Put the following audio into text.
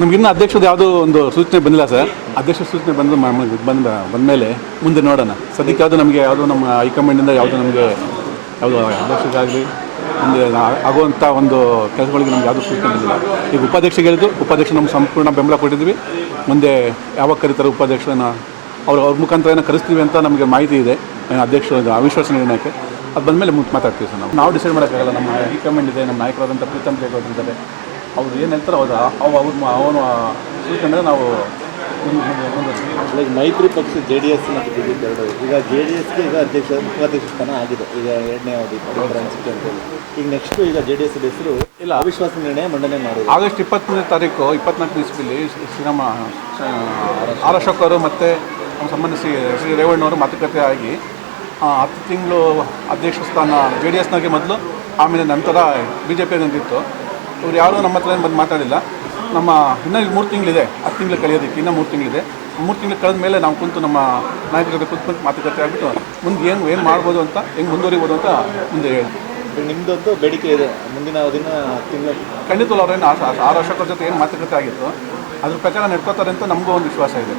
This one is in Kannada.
ನಮಗಿನ್ನೂ ಅಧ್ಯಕ್ಷದ ಯಾವುದೋ ಒಂದು ಸೂಚನೆ ಬಂದಿಲ್ಲ ಸರ್. ಅಧ್ಯಕ್ಷ ಸೂಚನೆ ಬಂದು ಬಂದ ಬಂದಮೇಲೆ ಮುಂದೆ ನೋಡೋಣ. ಸದ್ಯಕ್ಕೆ ಯಾವುದು ನಮಗೆ ಯಾವುದೋ ನಮ್ಮ ಹೈಕಮಾಂಡಿಂದ ಯಾವುದು ನಮಗೆ ಯಾವುದು ಅಧ್ಯಕ್ಷರಾಗಲಿ, ಮುಂದೆ ಆಗುವಂಥ ಒಂದು ಕೆಲಸಗಳಿಗೆ ನಮ್ಗೆ ಯಾವುದೂ ಸೂಚನೆ ಬಂದಿಲ್ಲ. ಈಗ ಉಪಾಧ್ಯಕ್ಷ ಹೇಳಿದ್ದು ಉಪಾಧ್ಯಕ್ಷ ನಮ್ಗೆ ಸಂಪೂರ್ಣ ಬೆಂಬಲ ಕೊಟ್ಟಿದ್ವಿ. ಮುಂದೆ ಯಾವಾಗ ಕರೀತಾರೆ ಉಪಾಧ್ಯಕ್ಷನ ಅವ್ರ ಅವ್ರ ಮುಖಾಂತರ ಏನೋ ಕರೆಸ್ತೀವಿ ಅಂತ ನಮಗೆ ಮಾಹಿತಿ ಇದೆ. ಅಧ್ಯಕ್ಷ ಅವಿಶ್ವಾಸ ನಿರ್ಣಯಕ್ಕೆ. ಅದು ಬಂದಮೇಲೆ ಮುಂದೆ ಮಾತಾಡ್ತೀವಿ ಸರ್ ನಾವು. ನಾವು ಡಿಸೈಡ್ ಮಾಡೋಕ್ಕಾಗಲ್ಲ. ನಮ್ಮ ಹೈಕಮಾಂಡ್ ಇದೆ. ನಮ್ಮ ನಾಯಕರಾದಂಥ ಪ್ರೀತಮ್ ಜೇಗೌಡ್ರಿದ್ದಾರೆ ಇದ್ದಾರೆ. ಅವ್ರು ಏನು ಹೇಳ್ತಾರೆ ಹೌದಾ ಅವು ಅವ್ರ ಅವನು ಸೂಚನೆ ನಾವು ಈಗ ಮೈತ್ರಿ ಪಕ್ಷ ಜೆ ಡಿ ಎಸ್ ಎರಡು ಈಗ ಜೆ ಡಿ ಎಸ್ಗೆ ಈಗ ಅಧ್ಯಕ್ಷ ಉಪಾಧ್ಯಕ್ಷ ಸ್ಥಾನ ಆಗಿದೆ. ಈಗ ಎರಡನೇ ಅವಧಿ ಅನಿಸಿಕೆ ಅಂತ ಹೇಳಿ. ಈಗ ನೆಕ್ಸ್ಟ್ ಈಗ ಜೆ ಡಿ ಎಸ್ ಹೆಸರು ಇಲ್ಲ. ಅವಿಶ್ವಾಸ ನಿರ್ಣಯ ಮಂಡನೆ ಮಾಡಿದೆ ಆಗಸ್ಟ್ ಇಪ್ಪತ್ತನೇ ತಾರೀಕು ಇಪ್ಪತ್ನಾಲ್ಕು ಇಸ್ವಿಲಿ ಶ್ರೀರಾಮ ಆರ್ ಅಶೋಕ್ ಅವರು ಮತ್ತು ನಮ್ಮ ಸಂಬಂಧಿಸಿ ಶ್ರೀ ಶ್ರೀ ರೇವಣ್ಣವರು ಮಾತುಕತೆ ಆಗಿ ಆ, ಹತ್ತು ತಿಂಗಳು ಅಧ್ಯಕ್ಷ ಸ್ಥಾನ ಜೆ ಡಿ ಎಸ್ನಾಗೆ ಮೊದಲು ಆಮೇಲೆ ನಂತರ ಬಿ ಜೆ ಪಿ ನಿಂತಿತ್ತು ಇವ್ರು ಯಾರೂ ನಮ್ಮ ಹತ್ರ ಏನು ಬಂದು ಮಾತಾಡಿಲ್ಲ. ನಮ್ಮ ಇನ್ನೂ ಮೂರು ತಿಂಗಳಿದೆ ಹತ್ತು ತಿಂಗಳು ಕಳೆಯೋದಕ್ಕೆ ಇನ್ನೂ ಮೂರು ತಿಂಗಳಿದೆ. ಮೂರು ತಿಂಗಳು ಕಳೆದ ಮೇಲೆ ನಾವು ಕುಂತು ನಮ್ಮ ನಾಯಕರ ಜೊತೆ ಕುತ್ಕೊಂಡು ಮಾತುಕತೆ ಆಗಿಬಿಟ್ಟು ಮುಂದೆ ಏನು ಏನು ಮಾಡ್ಬೋದು ಅಂತ ಹೆಂಗೆ ಮುಂದುವರಿಬೋದು ಅಂತ ಮುಂದೆ ಹೇಳಿ. ನಿಮ್ಮದೊಂದು ಬೇಡಿಕೆ ಇದೆ ಮುಂದಿನ ದಿನ ತಿಂಗಳು. ಖಂಡಿತವಲ್ಲ ಅವ್ರೇನು ಆರು ವರ್ಷಗಳ ಜೊತೆ ಏನು ಮಾತುಕತೆ ಆಗಿತ್ತು ಅದ್ರ ಪ್ರಕಾರ ನಡ್ಕೋತಾರೆ ಅಂತ ನಮಗೂ ಒಂದು ವಿಶ್ವಾಸ ಇದೆ.